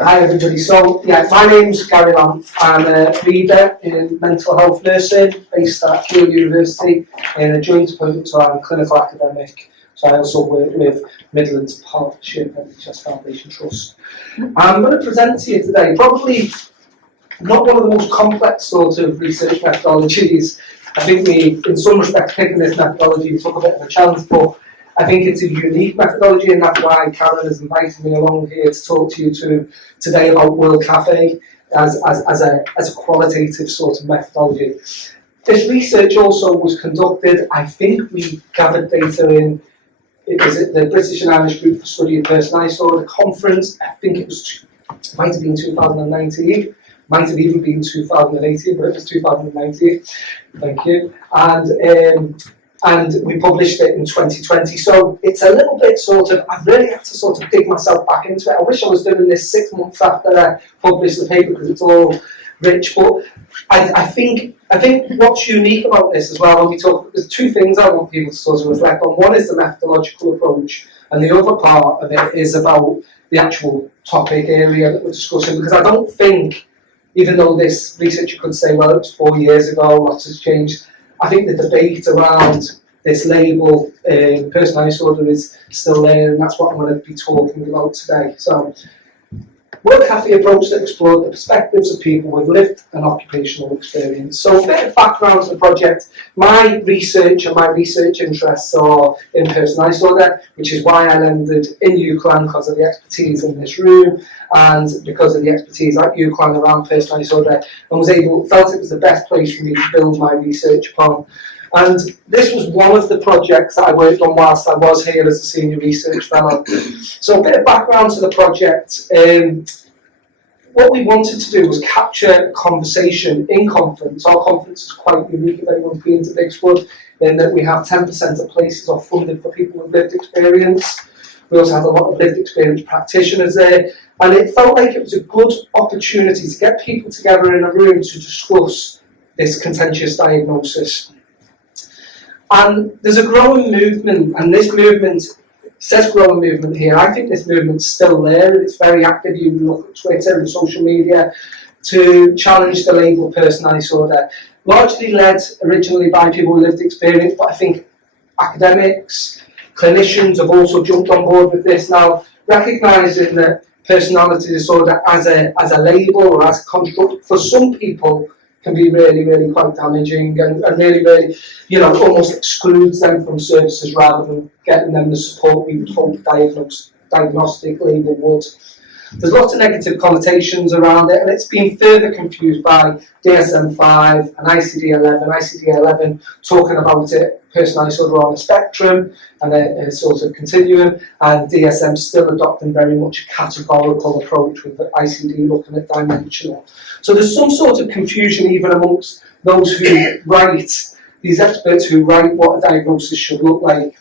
Hi everybody, so yeah, my name's Gary Lamph. I'm a reader in mental health nursing based at Keele University in a joint appointment, so I'm a clinical academic. So I also work with Midlands Partnership and NHS Foundation Trust. I'm going to present to you today probably not one of the most complex sort of research methodologies. I think we, in some respects, picking this methodology took a bit of a challenge, but I think it's a unique methodology, and that's why Karen has invited me along here to talk to you today about World Café as a qualitative sort of methodology. This research also was conducted, I think we gathered data in, is it the British and Irish Group for Study of Personality Disorder conference. I think it might have been 2019, might have even been 2018, but it was 2019. Thank you. And we published it in 2020. So it's a little bit sort of, I've really had to sort of dig myself back into it. I wish I was doing this 6 months after I published the paper because it's all rich. But I think what's unique about this as well, when we talk, there's two things I want people to sort of reflect on. One is the methodological approach, and the other part of it is about the actual topic area that we're discussing. Because I don't think, even though this research you could say, well, it's 4 years ago, lots has changed, I think the debate around this label, personality disorder, is still there, and that's what I'm going to be talking about today. So, World Café Approach that explored the perspectives of people with lived and occupational experience. So, a bit of background to the project. My research and my research interests are in personality disorder, which is why I landed in UCLan because of the expertise in this room, and because of the expertise at UCLan around personality disorder, and felt it was the best place for me to build my research upon. And this was one of the projects that I worked on whilst I was here as a senior research fellow. So a bit of background to the project. What we wanted to do was capture conversation in conference. Our conference is quite unique if anyone's been to Bigspud, in that we have 10% of places are funded for people with lived experience. We also have a lot of lived experience practitioners there. And it felt like it was a good opportunity to get people together in a room to discuss this contentious diagnosis. And there's a growing movement, and this movement says growing movement here. I think this movement's still there. It's very active. You look at Twitter and social media to challenge the label personality disorder. Largely led originally by people with lived experience, but I think academics, clinicians have also jumped on board with this now, recognising that personality disorder as a label or as a construct for some people can be really, really quite damaging, and really, almost excludes them from services rather than getting them the support we would hope diagnostic label would. There's lots of negative connotations around it, and it's been further confused by DSM-5 and ICD-11 talking about it, personality disorder on a spectrum and a sort of continuum, and DSM still adopting very much a categorical approach with the ICD looking at dimensional. So there's some sort of confusion even amongst those who write, these experts who write what a diagnosis should look like.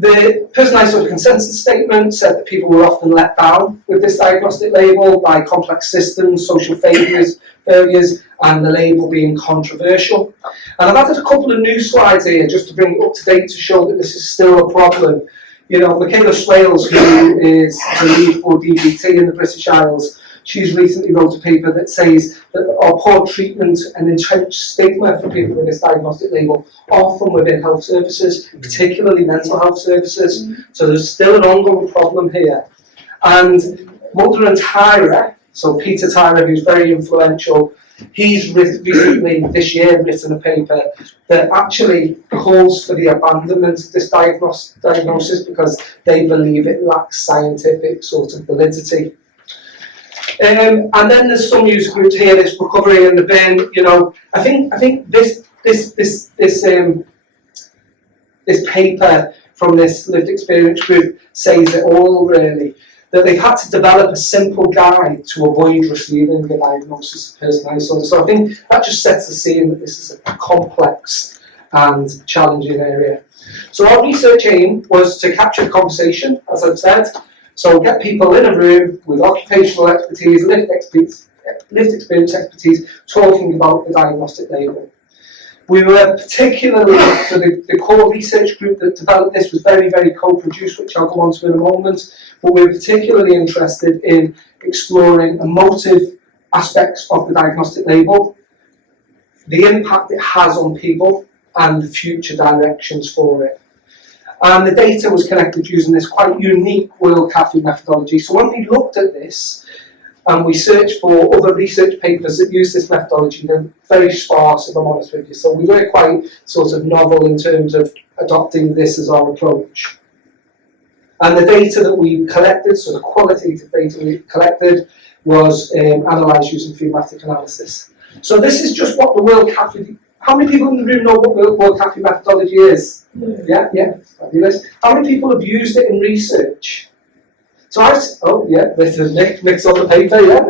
The personality disorder consensus statement said that people were often let down with this diagnostic label by complex systems, social failures, and the label being controversial. And I've added a couple of new slides here just to bring it up to date to show that this is still a problem. Michaela Swales, who is the lead for DBT in the British Isles, she's recently wrote a paper that says that our poor treatment and entrenched stigma for people with this diagnostic label are from within health services, particularly mental health services. So there's still an ongoing problem here. And Mulder and Tyra, so Peter Tyra, who's very influential, he's recently this year written a paper that actually calls for the abandonment of this diagnosis because they believe it lacks scientific sort of validity. And then there's some user groups here, this recovery in the bin. I think this paper from this lived experience group says it all really, that they've had to develop a simple guide to avoid receiving the diagnosis of personality disorder. So I think that just sets the scene that this is a complex and challenging area. So our research aim was to capture the conversation, as I've said. So get people in a room with occupational expertise, lived experience expertise, talking about the diagnostic label. We were particularly, so the core research group that developed this was very, very co-produced, which I'll go on to in a moment, but we were particularly interested in exploring emotive aspects of the diagnostic label, the impact it has on people, and the future directions for it. And the data was collected using this quite unique World Café methodology. So when we looked at this, and we searched for other research papers that use this methodology, they're very sparse, if I'm honest with you. So we were quite sort of novel in terms of adopting this as our approach. And the data that we collected, so the qualitative data we collected, was analysed using thematic analysis. So this is just what the World Café. How many people in the room know what the World Café methodology is? Yeah, fabulous. How many people have used it in research? So this is Nick's on the paper, yeah.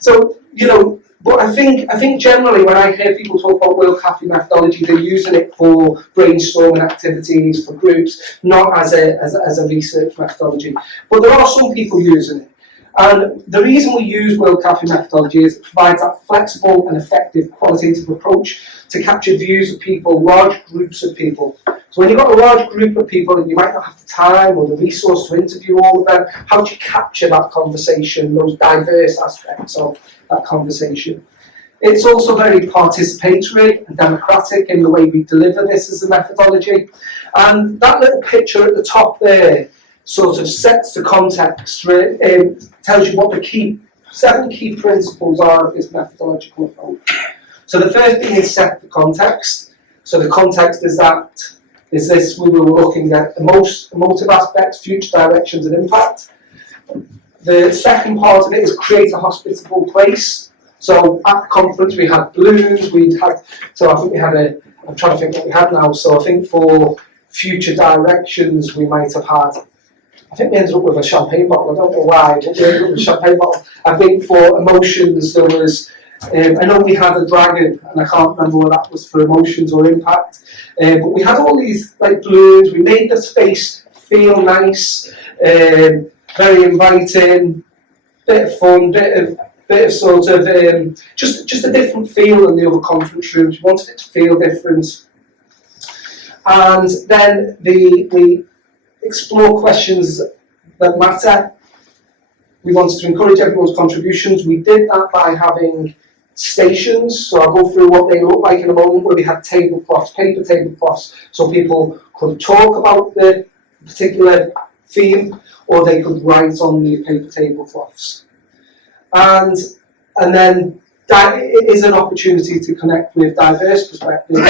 so you know, but I think generally when I hear people talk about World Café methodology, they're using it for brainstorming activities for groups, not as a research methodology. But there are some people using it. And the reason we use World Café methodology is it provides that flexible and effective qualitative approach to capture views of people, large groups of people. So when you've got a large group of people and you might not have the time or the resource to interview all of them, how do you capture that conversation, those diverse aspects of that conversation? It's also very participatory and democratic in the way we deliver this as a methodology. And that little picture at the top there sort of sets the context, tells you what the 7 key principles are of this methodological approach. So the first thing is set the context. So the context is this we were looking at emotive aspects, future directions and impact. The second part of it is create a hospitable place. So at the conference we had balloons, I'm trying to think what we had now, so I think for future directions we might have had, I think we ended up with a champagne bottle. I don't know why, but we ended up with a champagne bottle. I think for emotions there was, I know we had a dragon, and I can't remember whether that was for emotions or impact. But we had all these like balloons. We made the space feel nice, very inviting, bit of fun, bit of sort of just a different feel than the other conference rooms. We wanted it to feel different, and then we explore questions that matter. We wanted to encourage everyone's contributions. We did that by having stations, so I'll go through what they look like in a moment, where we had tablecloths, paper tablecloths, so people could talk about the particular theme, or they could write on the paper tablecloths. And then it is an opportunity to connect with diverse perspectives,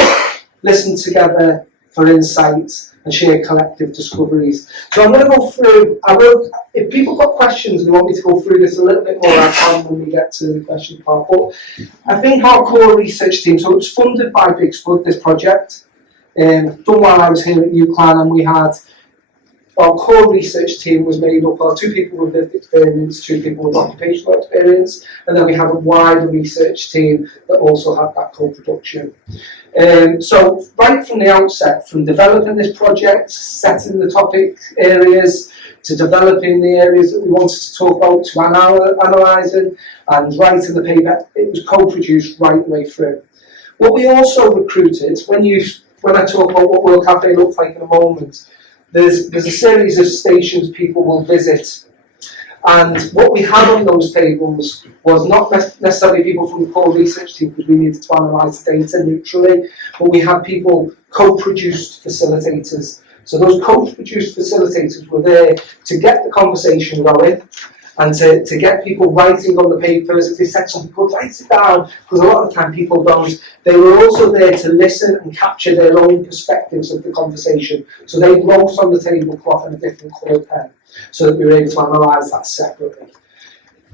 listen together for insights, and share collective discoveries. So I'm going to go through, if people got questions and they want me to go through this a little bit more, I can when we get to the question part. But I think our core research team, so it was funded by Big Spud, this project, done while I was here at UCLan, and we had, our core research team was made up of 2 people with lived experience, 2 people with occupational experience, and then we had a wider research team that also had that co-production. So right from the outset, from developing this project, setting the topic areas, to developing the areas that we wanted to talk about, to analysing and writing the paper, it was co-produced right the way through. What we also recruited, when I talk about what World Café looks like in a moment, there's a series of stations people will visit. And what we had on those tables was not necessarily people from the core research team, because we needed to analyse the data neutrally, but we had people co-produced facilitators. So those co-produced facilitators were there to get the conversation going, and to get people writing on the papers. If they said something, go write it down, because a lot of the time people don't. They were also there to listen and capture their own perspectives of the conversation. So they wrote on the tablecloth in a different colour pen, so that we were able to analyse that separately.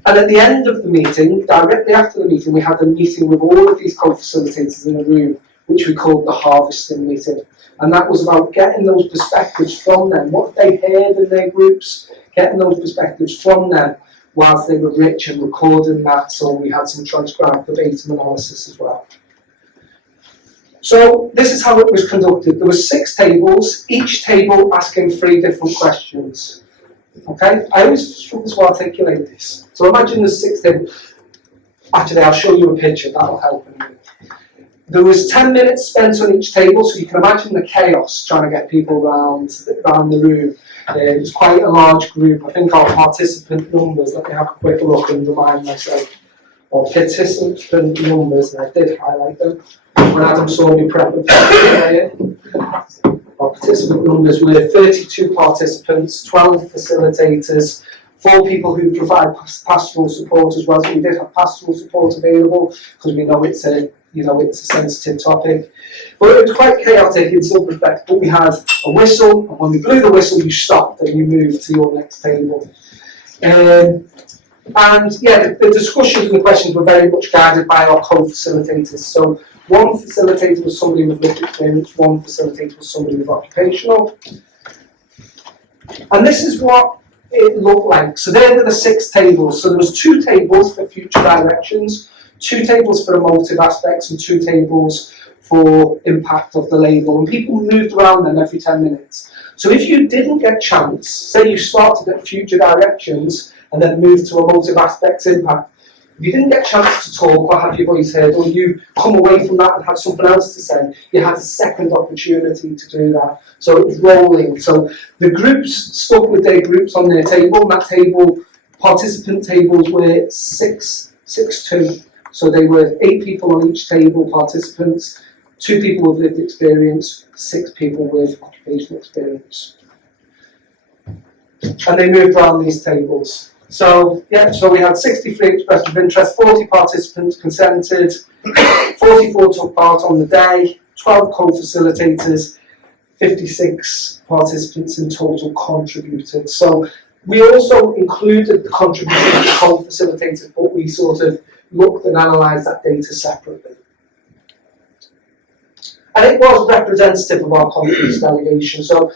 And at the end of the meeting, directly after the meeting, we had a meeting with all of these co-facilitators in a room, which we called the harvesting meeting. And that was about getting those perspectives from them, what they heard in their groups, getting those perspectives from them whilst they were rich, and recording that, so we had some transcribed verbatim analysis as well. So this is how it was conducted. There were 6 tables, each table asking 3 different questions. Okay, I always struggle to articulate this. So imagine there's 6 tables. Actually, I'll show you a picture, that'll help. There was 10 minutes spent on each table, so you can imagine the chaos trying to get people around the room. It was quite a large group. I think our participant numbers, let me have a quick look and remind myself. Our participant numbers, and I did highlight them when Adam saw me prepping for our participant numbers were 32 participants, 12 facilitators, 4 people who provide pastoral support as well. So we did have pastoral support available because we know it's a sensitive topic. But it was quite chaotic in some respects. But we had a whistle, and when we blew the whistle, you stopped and you moved to your next table. And yeah, the discussions and the questions were very much guided by our co-facilitators. So one facilitator was somebody with lived experience, one facilitator was somebody with occupational. And this is what it looked like. So there were the 6 tables. So there was 2 tables for future directions, 2 tables for emotive aspects, and 2 tables for impact of the label. And people moved around them every 10 minutes. So if you didn't get chance, say you started at future directions and then moved to emotive aspects impact, if you didn't get a chance to talk or have your voice heard, or you come away from that and have something else to say, you had a second opportunity to do that. So it was rolling. So the groups stuck with their groups on their table, and that table, participant tables were 6-2. So they were 8 people on each table, participants, 2 people with lived experience, 6 people with occupational experience. And they moved around these tables. So we had 63 expressions of interest, 40 participants consented, 44 took part on the day, 12 co-facilitators, 56 participants in total contributed. So we also included the contribution of the co-facilitators, but we sort of looked and analysed that data separately. And it was representative of our conference delegation. So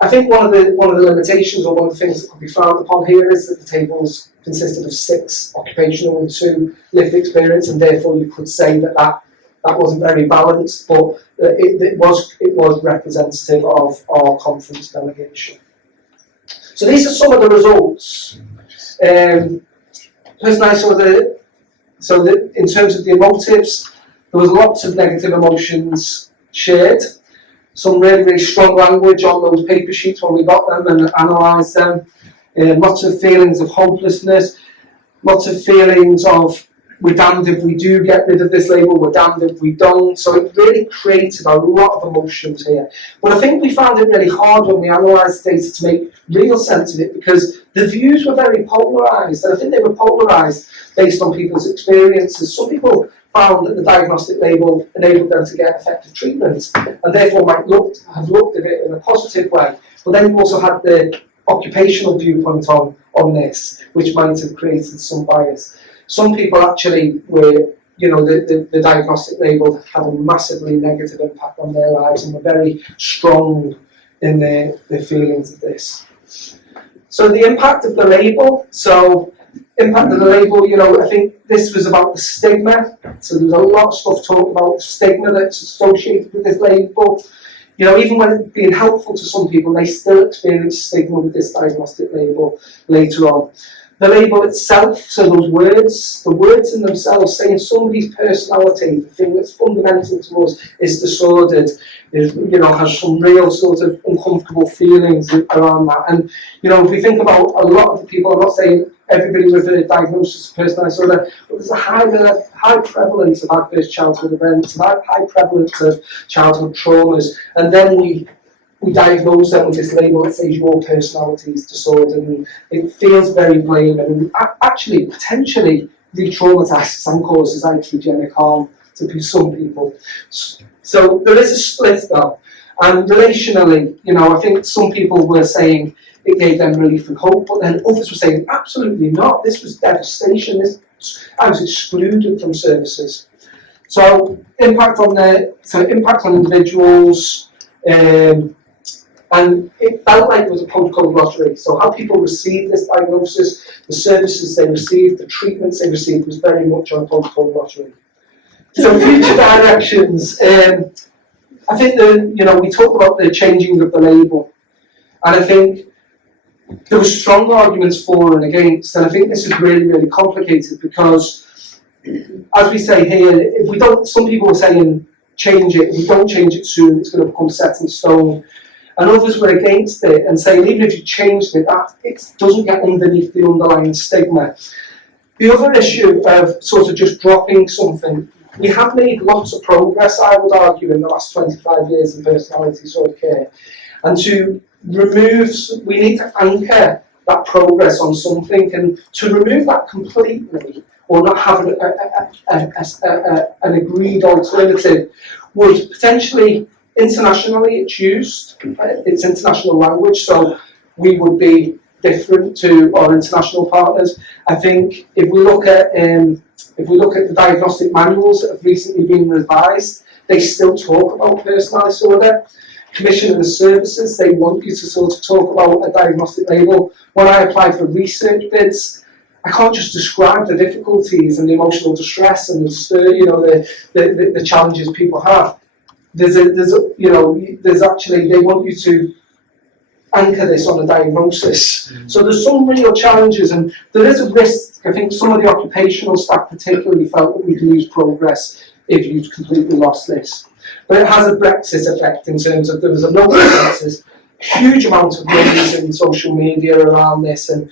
I think one of the limitations, or one of the things that could be frowned upon here, is that the tables consisted of 6 occupational and 2 lived experience, and therefore you could say that wasn't very balanced, but it was representative of our conference delegation. So these are some of the results. In terms of the emotives, there was lots of negative emotions shared. Some really, really strong language on those paper sheets when we got them and analysed them. Lots of feelings of hopelessness, lots of feelings of we're damned if we do get rid of this label, we're damned if we don't. So it really created a lot of emotions here. But I think we found it really hard when we analysed the data to make real sense of it, because the views were very polarised, and I think they were polarised based on people's experiences. Some people found that the diagnostic label enabled them to get effective treatment, and therefore might have looked at it in a positive way. But then you also had the occupational viewpoint on this, which might have created some bias. Some people actually were, the diagnostic label had a massively negative impact on their lives and were very strong in their feelings of this. So the impact of the label, I think this was about the stigma. So there's a lot of stuff talked about the stigma that's associated with this label. Even when it's being helpful to some people, they still experience stigma with this diagnostic label later on. The label itself, so the words in themselves, saying somebody's personality, the thing that's fundamental to us, is disordered, has some real sort of uncomfortable feelings around that. And, if we think about a lot of the people, I'm not saying everybody with a diagnosis of personality disorder, but there's a high prevalence of adverse childhood events, a high prevalence of childhood traumas, and then we diagnose them with this label that says your personality is disordered, and it feels very blaming and actually potentially re-traumatises and causes iatrogenic harm to some people. So there is a split though, and relationally, I think some people were saying it gave them relief and hope, but then others were saying absolutely not, this was devastation, I was excluded from services. So impact on individuals, and it felt like it was a postcode lottery. So how people received this diagnosis, the services they received, the treatments they received was very much on a postcode lottery. So future directions, I think we talked about the changing of the label, and I think there were strong arguments for and against, and I think this is really, really complicated because as we say here, if we don't, some people are saying change it, if we don't change it soon, it's going to become set in stone. And others were against it and saying even if you changed it, that it doesn't get underneath the underlying stigma. The other issue of sort of just dropping something, we have made lots of progress, I would argue, in the last 25 years in personality disorder care. And to remove, we need to anchor that progress on something, and to remove that completely or not have an agreed alternative would potentially, internationally it's used, it's international language, so we would be different to our international partners. I think if we look at the diagnostic manuals that have recently been revised, they still talk about personality disorder. Commission of the services, they want you to sort of talk about a diagnostic label. When I apply for research bids, I can't just describe the difficulties and the emotional distress and the challenges people have. There's actually, they want you to anchor this on a diagnosis. So there's some real challenges, and there is a risk. I think some of the occupational staff particularly felt that we'd lose progress if you'd completely lost this. But it has a Brexit effect in terms of there was a no consensus, huge amount of noise in social media around this, and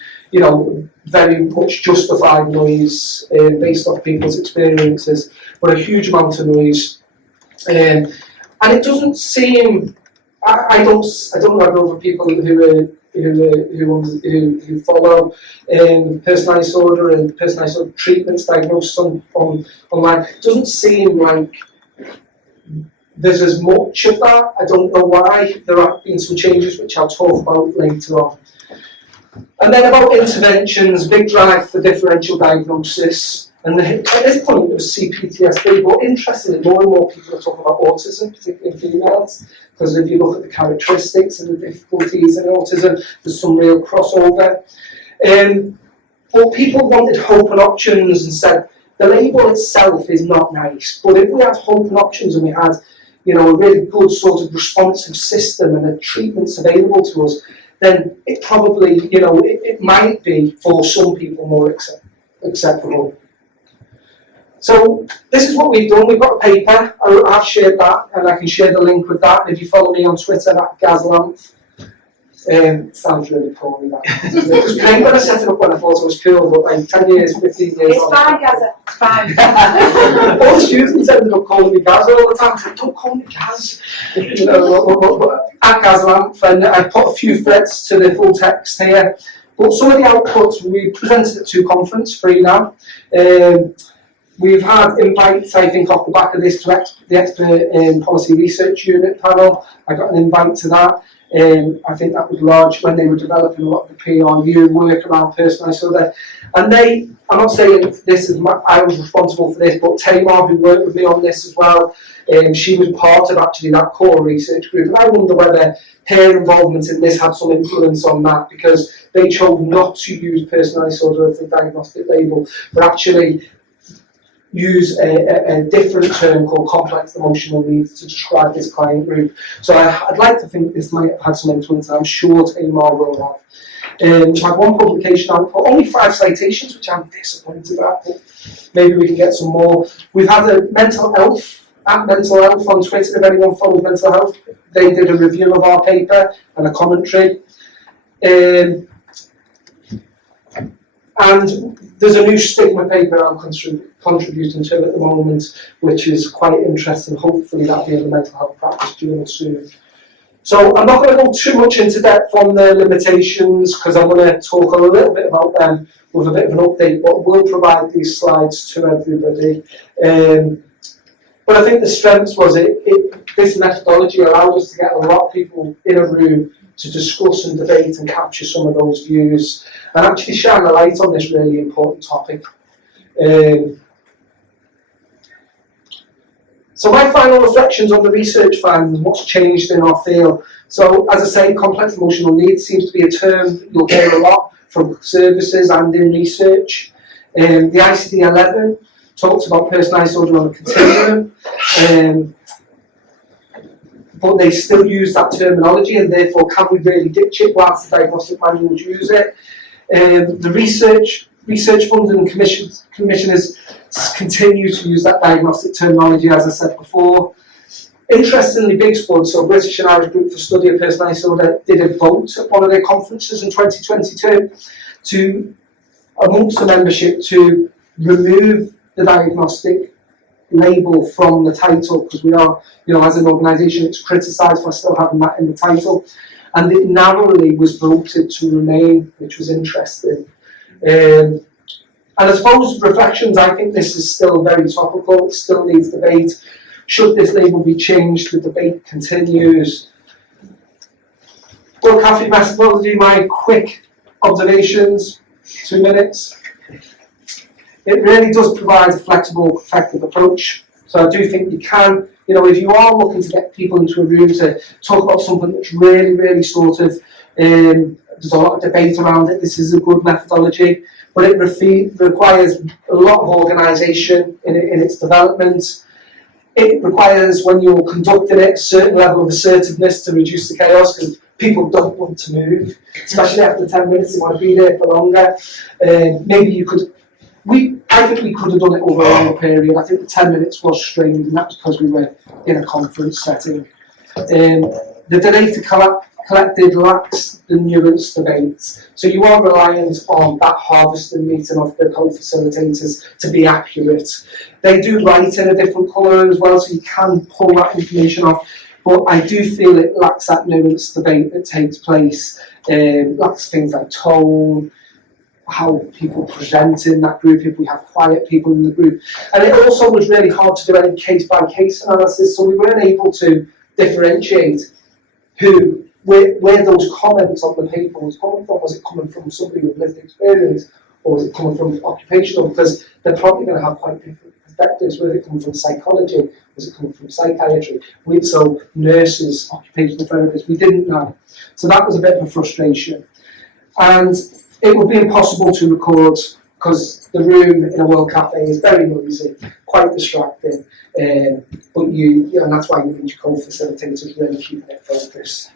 very much justified noise based off people's experiences, but a huge amount of noise. And it doesn't seem, I don't know about other people who follow personality disorder and personality disorder treatments, diagnosis online. It doesn't seem like there's as much of that. I don't know why. There have been some changes which I'll talk about later on. And then about interventions, big drive for differential diagnosis. And at this point it was CPTSD, but interestingly more and more people are talking about autism, particularly in females, because if you look at the characteristics and the difficulties in autism, there's some real crossover. But people wanted hope and options and said, the label itself is not nice, but if we had hope and options and we had a really good sort of responsive system and the treatments available to us, then it probably, it might be for some people more acceptable. So this is what we've done. We've got a paper. I've shared that, and I can share the link with that. If you follow me on Twitter, at Gary Lamph. Sounds really corny, that. Because when I set it up when I thought it was cool, but like 10 years, 15 years it's fine, Gaza. It's fine. All the students ended up calling me Gaz all the time. I said, don't call me Gaz. At Gaz Lamph, and I put a few threads to the full text here. But some of the outputs, we presented at 2 conference, free now. We've had invites, I think, off the back of this to the Expert Policy Research Unit panel. I got an invite to that. I think that was large when they were developing a lot of the PRU work around personalised disorder. And I'm not saying this is I was responsible for this, but Tamar, who worked with me on this as well, she was part of actually that core research group. And I wonder whether her involvement in this had some influence on that, because they chose not to use personalised disorder as a diagnostic label, but actually use a different term called complex emotional needs to describe this client group. So I'd like to think this might have had some influence, and I'm sure Tamar will have. We've had 1 publication output, only 5 citations, which I'm disappointed at, but maybe we can get some more. We've had a mental health on Twitter. If anyone follows mental health, they did a review of our paper and a commentary. And there's a new stigma paper I'm contributing to at the moment, which is quite interesting. Hopefully that'll be in the mental health practice journal soon. So I'm not going to go too much into depth on the limitations, because I'm going to talk a little bit about them with a bit of an update, but we'll provide these slides to everybody. But I think the strengths was this methodology allowed us to get a lot of people in a room to discuss and debate and capture some of those views and actually shine a light on this really important topic. So my final reflections on the research findings, what's changed in our field. So as I say, complex emotional needs seems to be a term you'll hear a lot from services and in research. The ICD-11 talks about personalised disorder on a continuum. But they still use that terminology, and therefore can we really ditch it whilst the diagnostic manuals use it? The research funding commissioners continue to use that diagnostic terminology, as I said before. Interestingly, Big Spud, so British and Irish Group for Study of Personality Disorder, did a vote at one of their conferences in 2022 amongst the membership to remove the diagnostic label from the title, because we are, as an organisation, it's criticised for still having that in the title, and it narrowly was voted to remain, which was interesting. And I suppose reflections, I think this is still very topical, it still needs debate. Should this label be changed? The debate continues. World Café methodology, my quick observations, 2 minutes. It really does provide a flexible, effective approach. So I do think you can, if you are looking to get people into a room to talk about something that's really, really sort of, there's a lot of debate around it, this is a good methodology, but it requires a lot of organisation in its development. It requires, when you're conducting it, a certain level of assertiveness to reduce the chaos, because people don't want to move, especially after 10 minutes, they want to be there for longer. Maybe you could, I think we could have done it over a longer period. I think the 10 minutes was strained, and that's because we were in a conference setting. The data collected lacks the nuance debates, so you are reliant on that harvesting meeting of the co-facilitators to be accurate. They do write in a different colour as well, so you can pull that information off, but I do feel it lacks that nuance debate that takes place. Lacks things like tone, how people present in that group, if we have quiet people in the group. And it also was really hard to do any case-by-case analysis, so we weren't able to differentiate where those comments on the paper was coming from. Was it coming from somebody with lived experience, or was it coming from occupational? Because they're probably going to have quite different perspectives. Was it coming from psychology? Was it coming from psychiatry? So nurses, occupational therapists, we didn't know. So that was a bit of a frustration. And it would be impossible to record, because the room in a World Café is very noisy, quite distracting, but and that's why you need your co-facilitators really keeping it focused.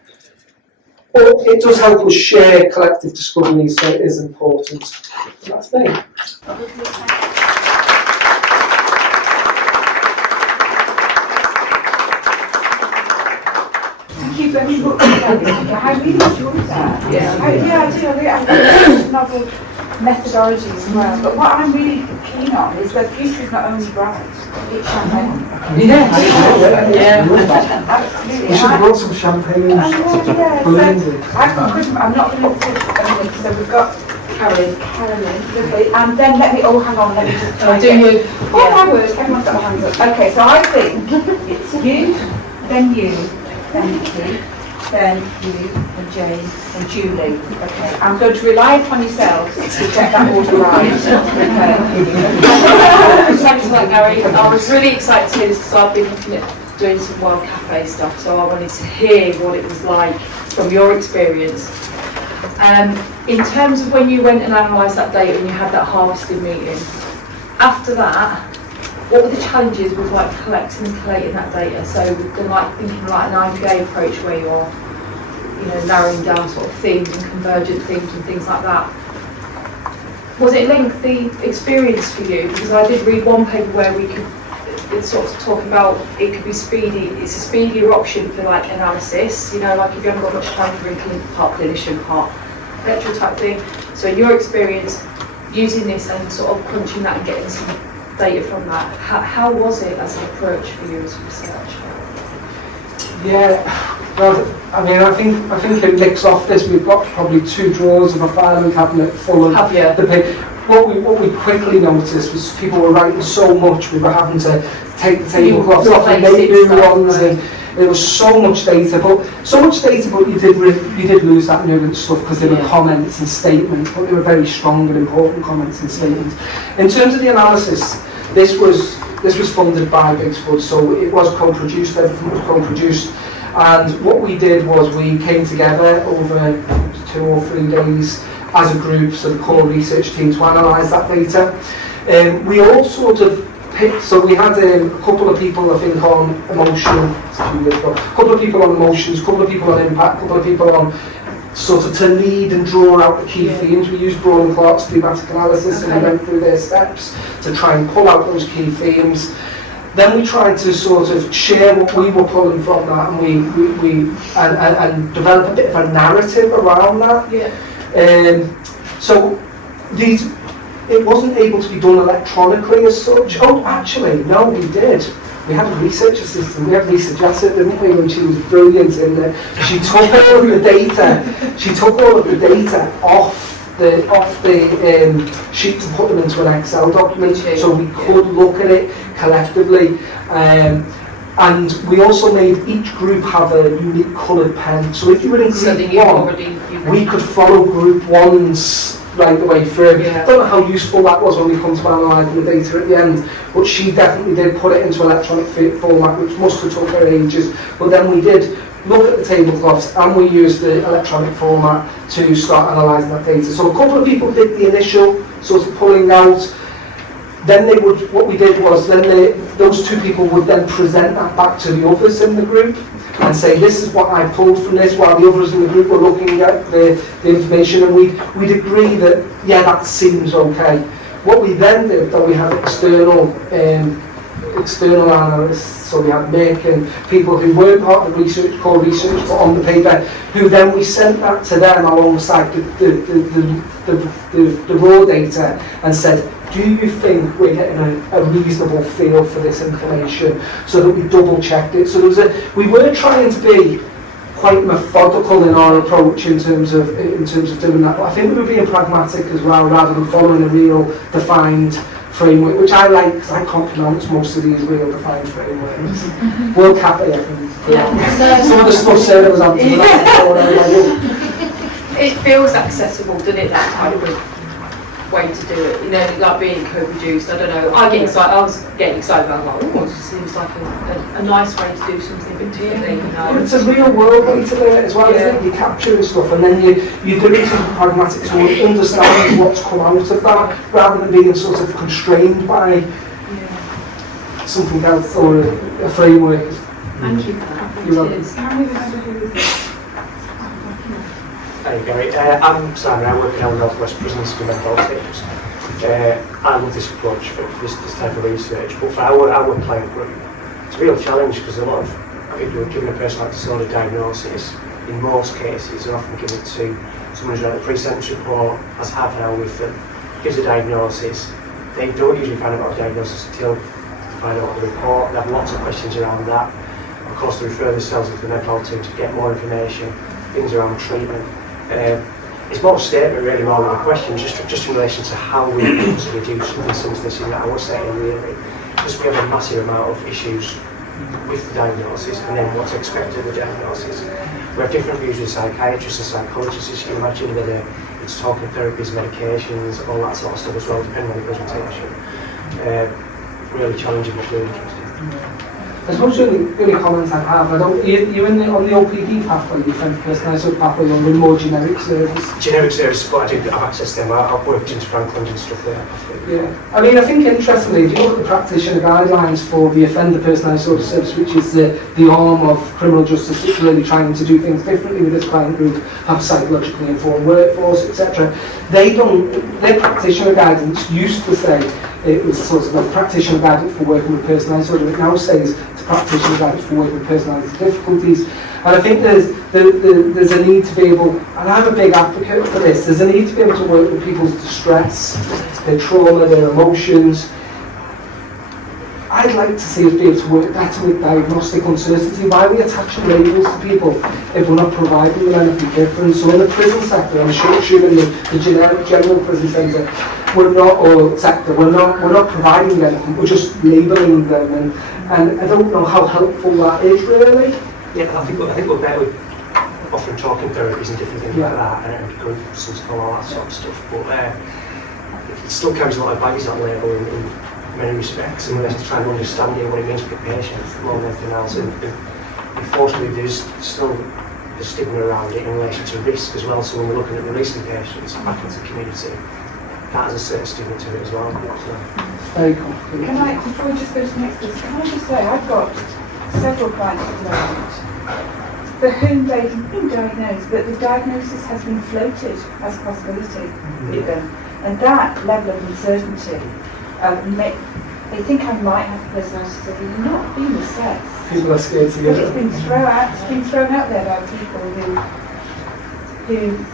But it does help us share collective discoveries, so it is important. So that's me. Thank you very much. I really enjoyed that. Yeah, I do. I really novel methodologies as well. But what I'm really keen on is that the future is not only bright, it's champagne. Yeah. Absolutely. We should have brought some champagne. I'm not going to look for a minute, so we've got Carolyn, lovely. And then let me just try again. Oh my word, everyone's got their hands up. Okay, so I think it's you, then you, then you, then you, and Jane, and Julie. Okay, I'm going to rely upon yourselves to get that order right. Okay. Thanks for that, Gary. I was really excited to hear this because I've been looking at doing some World Café stuff, so I wanted to hear what it was like from your experience. In terms of when you went and analysed that data and you had that harvesting meeting, after that, what were the challenges with like collecting and collating that data? So like thinking like an IPA approach where you're, narrowing down sort of themes and convergent themes and things like that. Was it lengthy experience for you? Because I did read one paper where it's sort of talking about it could be speedy. It's a speedier option for like analysis. Like if you haven't got much time for part clinician, part lecturer type thing. So your experience using this and sort of crunching that and getting some data from that. How was it as an approach for you as research? Yeah, well, I think it licks off this. We've got probably 2 drawers of a filing cabinet full of the paper. What we quickly noticed was people were writing so much, we were having to take the tablecloths off and make new ones, and there was so much data, but you did lose that nuance stuff because there were comments and statements, but they were very strong and important comments and statements. In terms of the analysis, this was funded by Big Spud, so it was co-produced, everything was co-produced, and what we did was we came together over 2 or 3 days as a group, so the core research team, to analyse that data. We all sort of picked, so we had a couple of people, I think, on emotion, a couple of people on emotions, a couple of people on impact, a couple of people on sort of to lead and draw out the key themes. We used Braun and Clark's thematic analysis, and we went through their steps to try and pull out those key themes. Then we tried to sort of share what we were pulling from that, and we develop a bit of a narrative around that. So it wasn't able to be done electronically as such. Oh, actually, no, we did. We had a research assistant, we had Lisa Jessett, didn't we, and she was brilliant in that. She took all of the data off the sheet to put them into an Excel document, so we could look at it collectively. And we also made each group have a unique coloured pen. So if you were in group one, we could follow group one's right the way through. I don't know how useful that was when we come to analysing the data at the end, but she definitely did put it into electronic format, which must have took her ages. But then we did look at the tablecloths, and we used the electronic format to start analysing that data. So a couple of people did the initial sort of pulling out. Then what we did was, those two people would then present that back to the others in the group and say, this is what I pulled from this, while the others in the group were looking at the information, and we'd agree that, yeah, that seems okay. What we then did, though, we had external analysts, so we had Mick and people who weren't part of the core research, but on the paper, who then we sent that to them alongside the raw data and said, do you think we're getting a reasonable feel for this information, so that we double checked it. So we were trying to be quite methodical in our approach in terms of doing that, but I think we were being pragmatic as well, rather than following a real defined framework, which I like because I can't pronounce most of these real defined frameworks. World Café, I think. Some of the stuff Sarah was on to It feels accessible, doesn't it, that kind of way to do it, you know, like being co-produced. I don't know, I was getting excited about it, it just seems like a nice way to do something differently, you know. It's a real world way to do it as well, isn't it? You're capturing stuff, and then you do it something pragmatic, so you understand what's come out of that, rather than being sort of constrained by something else or a framework. Thank you for that. You're welcome. Hey Gary, I'm Simon, I work in our North West Prisons with methodologies. I love this approach for this type of research, but for our client group, it's a real challenge because a lot of people who are given a personality disorder diagnosis, in most cases, are often given to someone who's written a pre-sentence report, has half an hour with them, gives a diagnosis. They don't usually find out about the diagnosis until they find out about the report. They have lots of questions around that. Of course, they refer themselves into the medical team to get more information, things around treatment. It's more a statement really more than a question, just in relation to how we possibly do something this in our setting really. Because we have a massive amount of issues with the diagnosis and then what's expected of the diagnosis. We have different views with psychiatrists and psychologists, as you can imagine, whether it's talking therapies, medications, all that sort of stuff as well, depending on the presentation. Really challenging but really interesting. I suppose the only comment I have, you're on the OPD pathway, you think personalised pathway, on the more generic service? Generic service, but I do have access to them. I've worked into Franklin and stuff there. Yeah, I mean, I think interestingly, if you look at the practitioner guidelines for the offender personalised service, which is the arm of criminal justice that's really trying to do things differently with this client group, have psychologically informed workforce, etc. Their practitioner guidance used to say it was sort of a practitioner guidance for working with personalised disorder. It now says it's a practitioner guidance for working with personalised difficulties. And I think there's a need to be able, and I'm a big advocate for this, there's a need to be able to work with people's distress, their trauma, their emotions. I'd like to see us be able to work better with diagnostic uncertainty. Why are we attaching labels to people if we're not providing them anything different? So in the prison sector, I'm assuming the generic general prison centre, we're not providing anything, we're just labelling them, and I don't know how helpful that is really. Yeah, I think we're better with offering talking therapies and different things like that, and groups and all that sort of stuff, but it still carries a lot of baggage, that label, in many respects, and we have to try and understand what it means for the patient more than anything else. And unfortunately, there's still the stigma around it in relation to risk as well. So when we're looking at releasing patients back into the community, that has a certain stigma to it as well. So. Very complicated. Can I, before we just go to the next question, can I just say I've got several clients at the moment for whom they've been diagnosed, but the diagnosis has been floated as a possibility with them. And that level of uncertainty, they think I might have a personality disorder, you're not being assessed. People are scared to get But it. it's been thrown out there by people who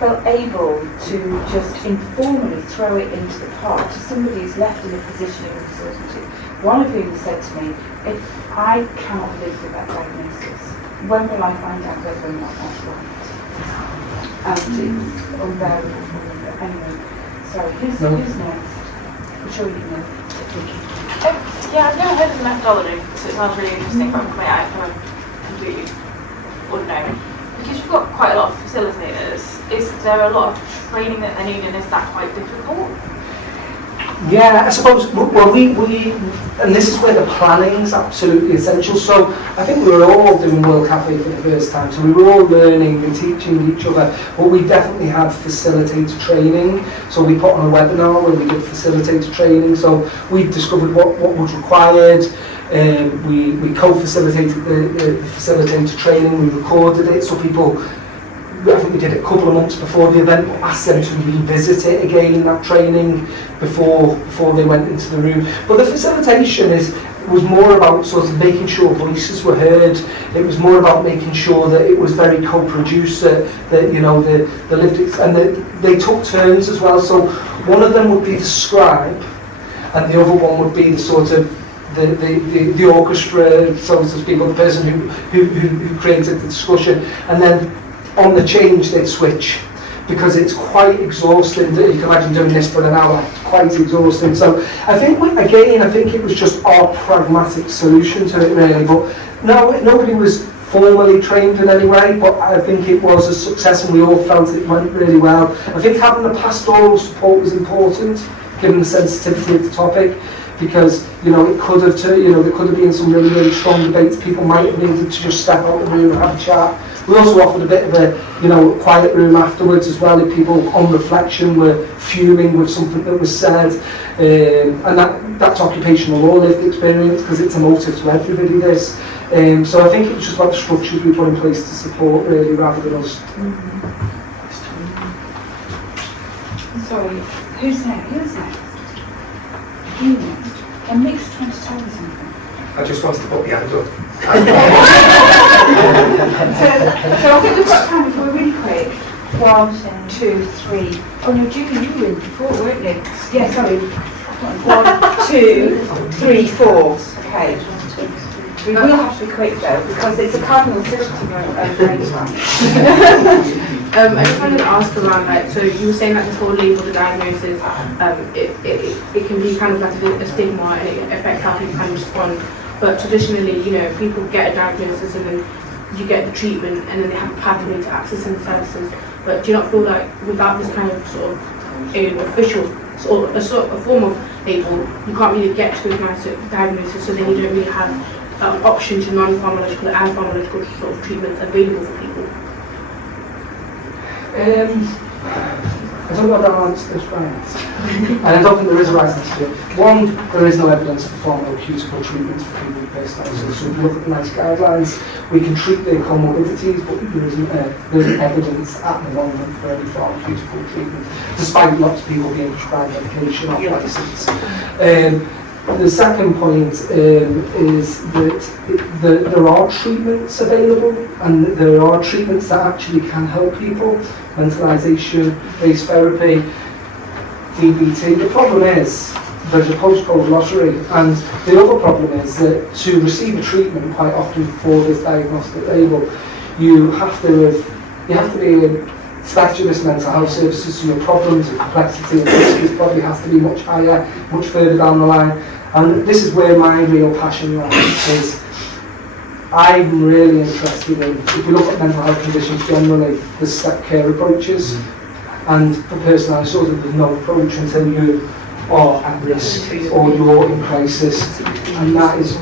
felt able to just informally throw it into the pot to somebody who's left in a position of uncertainty. One of whom said to me, if I cannot live with that diagnosis, when will I find out whether or not that's right? And it's unbearable for me. But anyway, sorry, who's next? I'm sure you know. Yeah, I've never heard of the methodology, so it sounds really interesting, but I'm kind of completely unknown. Because you've got quite a lot of facilitators, is there a lot of training that they need, and is that quite difficult? Yeah, I suppose, well, we and this is where the planning is absolutely essential. So I think we were all doing World Café for the first time, so we were all learning and teaching each other, but we definitely had facilitator training. So we put on a webinar where we did facilitator training, so we discovered what was required. We co-facilitated the facilitator training, we recorded it, so people, I think we did it a couple of months before the event, but asked them to revisit it again, that training, before they went into the room. But the facilitation was more about sort of making sure voices were heard. It was more about making sure that it was very co-produced, that you know, the lived and they took turns as well. So one of them would be the scribe, and the other one would be the sort of the orchestra, so to speak, or the person who created the discussion. And then on the change they'd switch, because it's quite exhausting. You can imagine doing this for an hour, it's quite exhausting. So I think it was just our pragmatic solution to it really, but nobody was formally trained in any way, but I think it was a success and we all felt it went really well. I think having the pastoral support was important, given the sensitivity of the topic, because it could have there could have been some really, really strong debates. People might have needed to just step out of the room and have a chat. We also offered a bit of a quiet room afterwards as well, if people on reflection were fuming with something that was said, and that's occupational law lived experience, because it's a motive to everybody this. So I think it was just about the structures we put in place to support really, rather than us. Sorry, who's next? You next. And Nick's trying to tell me something. I just wanted to put the hand up. So I think we've got time if we're really quick. 1, 2, 3. Oh no, Julie, you were in before, weren't you? Yeah, sorry. 1, 2, 3, 4. Okay. We will have to be quick though, because it's a cardinal system of brain time. I just wanted to ask around, so you were saying that this whole label, the diagnosis, it can be kind of like a stigma and it affects how people kind of respond. But traditionally, people get a diagnosis and then you get the treatment and then they have a pathway to accessing the services. But do you not feel like without this kind of sort of official, a form of label, you can't really get to a diagnosis, so then you don't really have option to non-pharmacological and pharmacological sort of treatments available for people? I don't know if I'll answer this right. And I don't think there is a right answer to it. One, there is no evidence for pharmaceutical treatments for people with personality. So if you look at the NICE guidelines, we can treat their comorbidities, but there isn't evidence at the moment for any pharmaceutical treatment, despite lots of people being prescribed medication off license. The second point is that there are treatments available, and there are treatments that actually can help people. Mentalisation-based therapy, DBT. The problem is there's a postcode lottery, and the other problem is that to receive a treatment quite often for this diagnostic label, you have to be a specialist mental health services, so your problems and complexity and risk probably has to be much higher, much further down the line. And this is where my real passion lies, is I'm really interested in, if you look at mental health conditions generally, there's step care approaches, and for personality disorder there's no approach until you are at risk or you're in crisis, and that is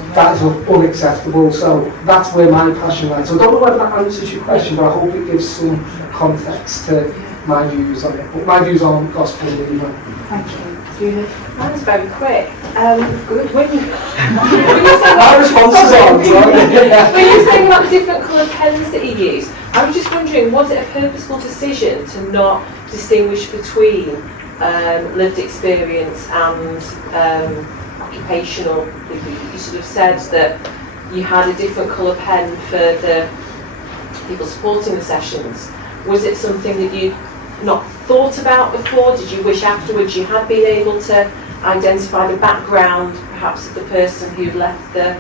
unacceptable. So that's where my passion lies. So I don't know whether that answers your question, but I hope it gives some context to my views on it. But my views aren't gospel either. Thank you. Mine's very quick. Good. When you My responses are when you're saying about different coloured pens that you use, I was just wondering, was it a purposeful decision to not distinguish between lived experience and occupational? You sort of said that you had a different colour pen for the people supporting the sessions. Was it something that you not thought about before? Did you wish afterwards you had been able to identify the background perhaps of the person who'd left the...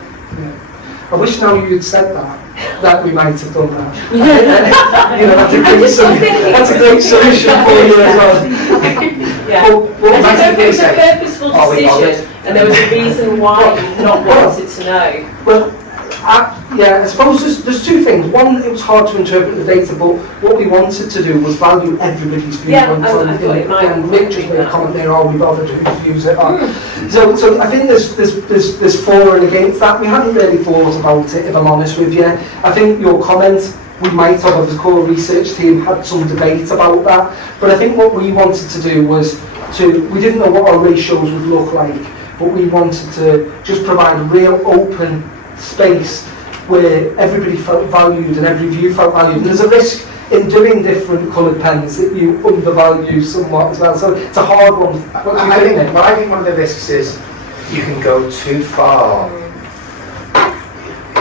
I wish now you'd said that we might have done that. You know, that's a great solution for you as well. Yeah. I don't know if it was a purposeful decision and there was a reason why you not wanted to know. Well, I suppose there's two things. One, it was hard to interpret the data, but what we wanted to do was value everybody's viewpoint and Mick just made a comment there, are we bothered whose views it are? So I think there's for and against that. We hadn't really thought about it, if I'm honest with you. I think your comment, we might have, as a core research team, had some debate about that, but I think what we wanted to do was we didn't know what our ratios would look like, but we wanted to just provide a real open space where everybody felt valued and every view felt valued. And there's a risk in doing different coloured pens that you undervalue somewhat as well. So it's a hard one. I think one of the risks is you can go too far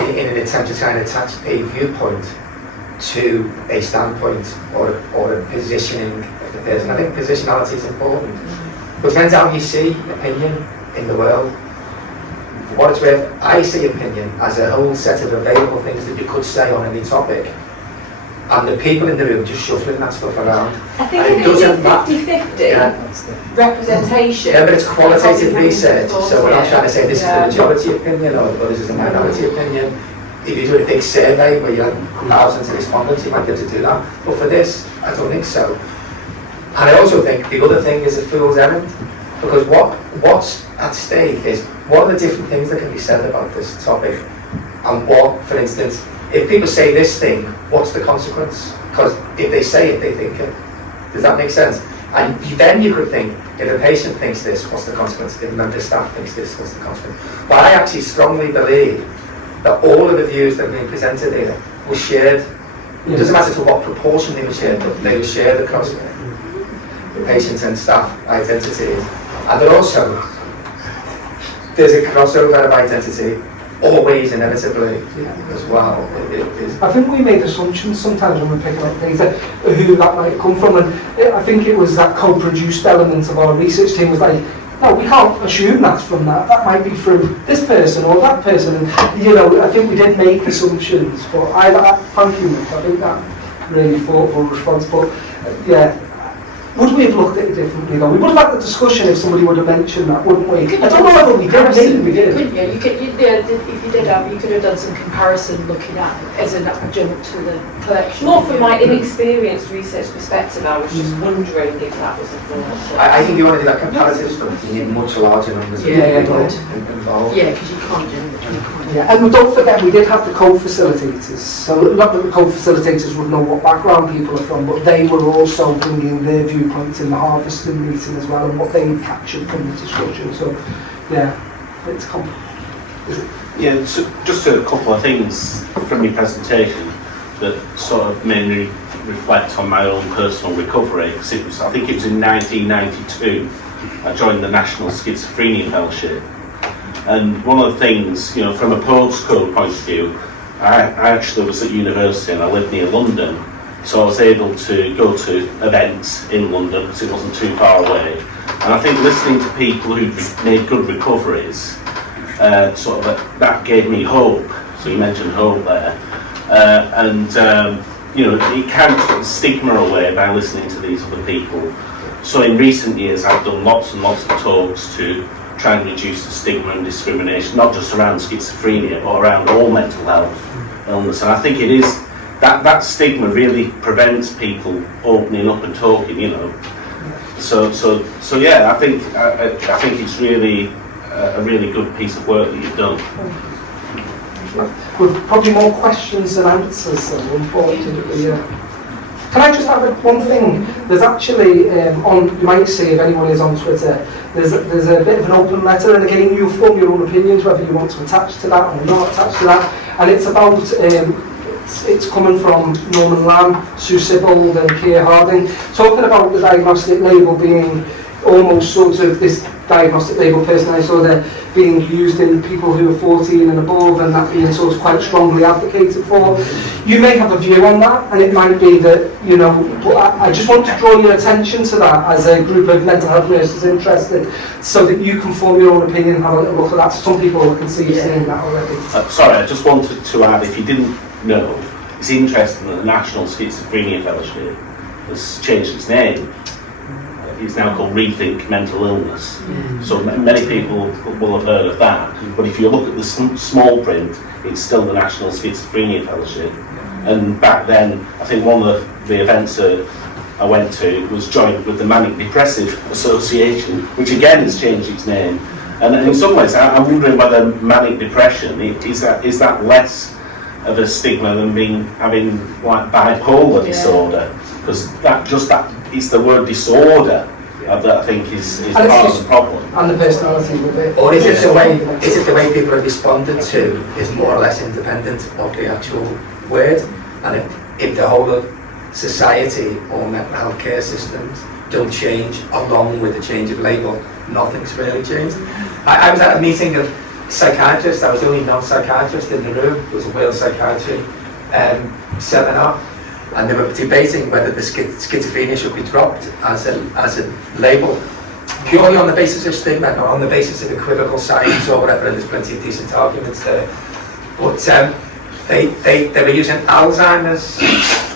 in an attempt to try and attach a viewpoint to a standpoint or a positioning of the person. I think positionality is important. But it depends how you see opinion in the world. For what it's worth, I see opinion as a whole set of available things that you could say on any topic. And the people in the room just shuffling that stuff around. I think it doesn't 50-50 representation. Yeah, but it's qualitative research. So we're not trying to say this is the majority opinion or this is the minority opinion. If you do a big survey where you have thousands of respondents, you might be able to do that. But for this, I don't think so. And I also think the other thing is a fool's errand. Because what's at stake is, what are the different things that can be said about this topic? And what, for instance, if people say this thing, what's the consequence? Because if they say it, they think it. Does that make sense? And then you could think, if a patient thinks this, what's the consequence? If a member of staff thinks this, what's the consequence? But I actually strongly believe that all of the views that have been presented here were shared. It doesn't matter to what proportion they were shared, but they were shared across the patient and staff identities. And there's a crossover of identity, always inevitably as well. I think we made assumptions sometimes when we're picking up data, who that might come from, and I think it was that co-produced element of our research team was like, no, we can't assume that's from that. That might be from this person or that person, and you know, I think we did make assumptions. But I thank you, Mick. I think that really thoughtful response. But yeah. Would we have looked at it differently though? We would have had the discussion if somebody would have mentioned that, wouldn't we? I don't know whether we did, maybe we did. Couldn't you? If you did have, you could have done some comparison looking at as an adjunct to the collection. More from my inexperienced research perspective, I was just wondering if that was a thing. I think you want to do that comparative stuff, you need much larger numbers of people involved. Yeah, because you can't do it. Yeah, and don't forget, we did have the co-facilitators. So not that the co-facilitators would know what background people are from, but they were also bringing their viewpoints in the harvesting meeting as well, and what they captured from the discussion. So, yeah, it's complicated. Yeah, so just a couple of things from your presentation that sort of made me reflect on my own personal recovery. Because I think it was in 1992 I joined the National Schizophrenia Fellowship. And one of the things, you know, from a postcode point of view, I actually was at university and I lived near London, so I was able to go to events in London because it wasn't too far away. And I think listening to people who've made good recoveries, sort of that gave me hope. So you mentioned hope there. You know, it can sort of stigma away by listening to these other people. So in recent years I've done lots and lots of talks to try and reduce the stigma and discrimination, not just around schizophrenia, but around all mental health illness. And I think it is, that stigma really prevents people opening up and talking, you know. So yeah, I think it's really a really good piece of work that you've done. With probably more questions than answers, so unfortunately, yeah. Can I just add one thing? There's actually, you might see if anyone is on Twitter, there's a bit of an open letter, and again, you form your own opinions whether you want to attach to that or not attach to that, and it's about, it's coming from Norman Lamb, Sue Sibold and Keir Harding, talking about the diagnostic label being almost sort of this diagnostic label personalised disorder being used in people who are 14 and above, and that being sort of quite strongly advocated for. You may have a view on that, and it might be that, you know, but I just want to draw your attention to that as a group of mental health nurses interested, so that you can form your own opinion and have a little look at that. Some people can see you saying that already. Sorry, I just wanted to add, if you didn't know, it's interesting that the National Schizophrenia Fellowship has changed its name. It's now called Rethink Mental Illness. So many people will have heard of that. But if you look at the small print, it's still the National Schizophrenia Fellowship. And back then, I think one of the events I went to was joined with the Manic Depressive Association, which again has changed its name. And in some ways, I'm wondering whether manic depression, is that less of a stigma than having like bipolar disorder? Because it's the word disorder that I think is part of the problem. And the personality with it. Or is it the way people have responded to is more or less independent of the actual word? And if the whole of society or mental health care systems don't change along with the change of label, nothing's really changed. I was at a meeting of psychiatrists. I was the only non-psychiatrist in the room. It was a World Psychiatry seminar, and they were debating whether the schizophrenia should be dropped as a label, purely on the basis of stigma, not on the basis of equivocal science or whatever, and there's plenty of decent arguments there. But they were using Alzheimer's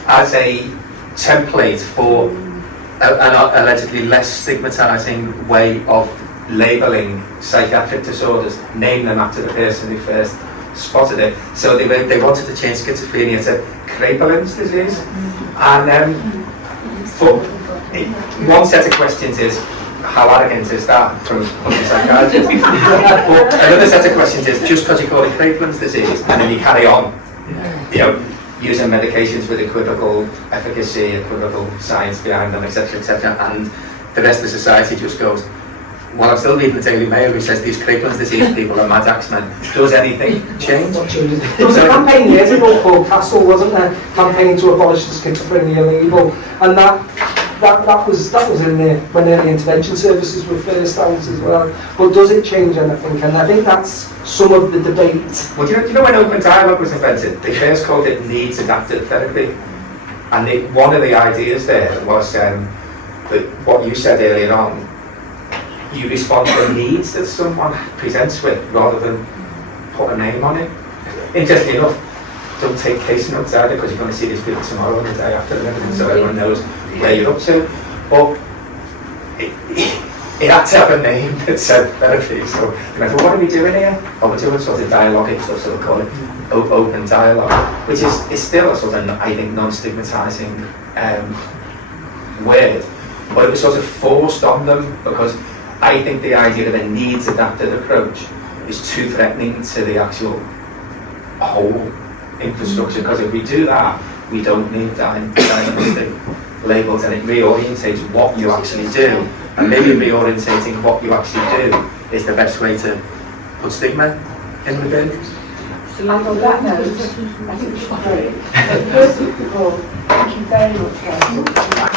as a template for an allegedly less stigmatising way of labelling psychiatric disorders, name them after the person who first spotted it. So they wanted to change schizophrenia to Kraepelin's disease. And one set of questions is, how arrogant is that from a psychiatrist? But another set of questions is, just because you call it Kraepelin's disease and then you carry on, you know, using medications with equivocal efficacy, equivocal science behind them, etc., etc., and the rest of society just goes, well, I'm still reading the Daily Mail which says these Kraepelin's disease people are mad axemen. Does anything change? There was a campaign years ago called Castle, wasn't there? Campaign to abolish the schizophrenia label, and that was in there when early intervention services were first out as well. But does it change anything? And I think that's some of the debate. Well, do you know when open dialogue was invented, they first called it needs adapted therapy, and one of the ideas there was that what you said earlier on. You respond to the needs that someone presents with rather than put a name on it. Interestingly enough, don't take case notes either, because you're going to see these people tomorrow and the day after and everything, so everyone knows where you're up to. But it had to have a name that said therapy. So you know, what are we doing here? Oh, we're doing sort of dialogic stuff, so we call it open dialogue, which is still a sort of, I think, non-stigmatising word. But it was sort of forced on them because I think the idea of a needs-adapted approach is too threatening to the actual whole infrastructure, because if we do that, we don't need diagnostic labels, and it reorientates what you actually do, and maybe reorientating what you actually do is the best way to put stigma in the bin. So on that note, I think we should break. First of all, thank you very much, Gary.